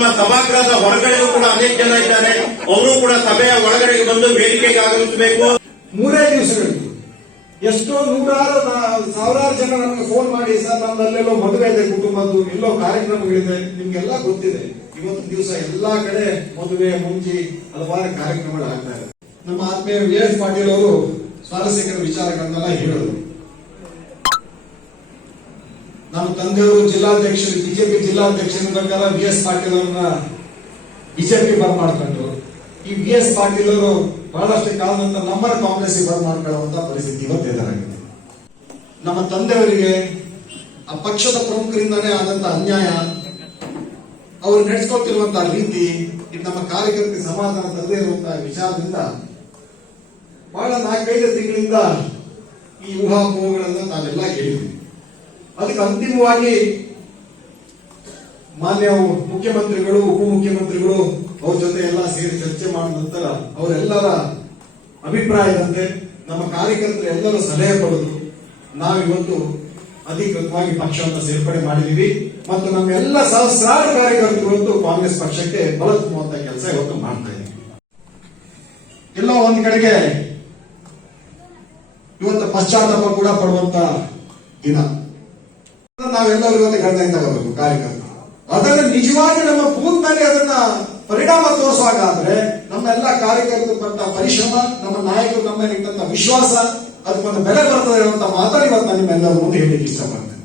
ನಮ್ಮ ಸಭಾಗೃಹದ ಹೊರಗಡೆಯೂ ಕೂಡ ಅನೇಕ ಜನ ಇದ್ದಾರೆ. ಅವರು ಕೂಡ ಸಭೆಯ ಒಳಗಡೆಗೆ ಬಂದು ವೇದಿಕೆಗೆ ಆಗಮಿಸಬೇಕು. 3 ದಿವಸಗಳಿಗೆ ಎಷ್ಟೋ ನೂರಾರು ಸಾವಿರಾರು ಜನ ನಮಗೆ ಫೋನ್ ಮಾಡಿ, ಸರ್ ನಮ್ಮಲ್ಲೆಲ್ಲೋ ಮದುವೆ ಇದೆ, ಕುಟುಂಬದ್ದು ಎಲ್ಲೋ ಕಾರ್ಯಕ್ರಮಗಳಿದೆ. ನಿಮ್ಗೆಲ್ಲ ಗೊತ್ತಿದೆ, ಇವತ್ತು ದಿವಸ ಎಲ್ಲಾ ಕಡೆ ಮದುವೆ ಮುಂಚಿ ಹಲವಾರು ಕಾರ್ಯಕ್ರಮಗಳು ಆಗ್ತಾ ಇದೆ. ನಮ್ಮ ಆತ್ಮೀಯ ವಿ.ಎಸ್. ಪಾಟೀಲ್ ಅವರು ಸ್ವಾರಸ್ಯಕರ ವಿಚಾರಗಳನ್ನೆಲ್ಲ ಹೇಳಿದ್ರು. ನಮ್ಮ ತಂದೆಯವರು ಜಿಲ್ಲಾಧ್ಯಕ್ಷರು, ಬಿಜೆಪಿ ಜಿಲ್ಲಾಧ್ಯಕ್ಷರ ಪ್ರಕಾರ ವಿ.ಎಸ್. ಪಾಟೀಲ್ ಅವರನ್ನ ಬಿಜೆಪಿ ಬರ್ಮಾಡ್ಕೊಂಡ್ರು. ಈ ವಿ.ಎಸ್. ಪಾಟೀಲ್ ಅವರು ಬಹಳಷ್ಟು ಕಾಲ ನಂತರ ನಮ್ಮನ್ನ ಕಾಂಗ್ರೆಸ್ ಬರ್ಮಾಡ್ಕೊಳ್ಳುವಂತ ಪರಿಸ್ಥಿತಿ ಇವತ್ತು ಎದುರಾಗಿದೆ. ನಮ್ಮ ತಂದೆಯವರಿಗೆ ಆ ಪಕ್ಷದ ಪ್ರಮುಖರಿಂದಾನೇ ಆದಂತ ಅನ್ಯಾಯ, ಅವರು ನಡೆಸ್ಕೊತಿರುವಂತಹ ರೀತಿ, ನಮ್ಮ ಕಾರ್ಯಕರ್ತರಿಗೆ ಸಮಾಧಾನ ತರದೇ ಇರುವಂತಹ ವಿಚಾರದಿಂದ ಬಹಳ 4-5 ತಿಂಗಳಿಂದ ಈ ಊಹಾಪೋಹಗಳನ್ನ ನಾವೆಲ್ಲ ಕೇಳಿದ್ವಿ. ಅದಕ್ಕೆ ಅಂತಿಮವಾಗಿ ಮಾನ್ಯ ಮುಖ್ಯಮಂತ್ರಿಗಳು, ಉಪಮುಖ್ಯಮಂತ್ರಿಗಳು ಅವ್ರ ಜೊತೆ ಎಲ್ಲ ಸೇರಿ ಚರ್ಚೆ ಮಾಡಿದ ನಂತರ ಅವರೆಲ್ಲರ ಅಭಿಪ್ರಾಯದಂತೆ ನಮ್ಮ ಕಾರ್ಯಕರ್ತರು ಎಲ್ಲರೂ ಸಲಹೆ ಪಡೆದು ನಾವಿವತ್ತು ಅಧಿಕೃತವಾಗಿ ಪಕ್ಷವನ್ನು ಸೇರ್ಪಡೆ ಮಾಡಿದೀವಿ. ಮತ್ತು ನಮ್ಮೆಲ್ಲ ಸಹಸ್ರಾರು ಕಾರ್ಯಕರ್ತರು ಇವತ್ತು ಕಾಂಗ್ರೆಸ್ ಪಕ್ಷಕ್ಕೆ ಬಲ ತುಂಬುವಂತ ಕೆಲಸ ಇವತ್ತು ಮಾಡ್ತಾ ಇದ್ದೀವಿ. ಎಲ್ಲೋ ಒಂದ್ ಕಡೆಗೆ ಇವತ್ತು ಪಶ್ಚಾತ್ತಾಪ ಕೂಡ ಪಡುವಂತ ದಿನ. ನಾವೆಲ್ಲರೂ ಇವತ್ತು ಗಣನೆಯಿಂದ ಬರಬೇಕು ಕಾರ್ಯಕರ್ತರು. ಅದನ್ನ ನಿಜವಾಗಿ ನಮ್ಮ ಬೂತ್ನಲ್ಲಿ ಅದನ್ನ ಪರಿಣಾಮ ತೋರಿಸುವಾಗಾದ್ರೆ ನಮ್ಮೆಲ್ಲ ಕಾರ್ಯಕರ್ತರು ಬಂತ ಪರಿಶ್ರಮ, ನಮ್ಮ ನಾಯಕರು ನಮ್ಮ ಮೇಲೆ ಇಟ್ಟಂತ ವಿಶ್ವಾಸ, ಅದಕ್ಕೊಂದು ಬೆಲೆ ಬರ್ತದೆ ಅನ್ನುವಂತ ಮಾತನ್ನು ಇವತ್ತು ನಿಮ್ಮೆಲ್ಲರೂ ಮುಂದೆ ಹೇಳಲಿಕ್ಕೆ ಇಷ್ಟಪಡ್ತೇನೆ.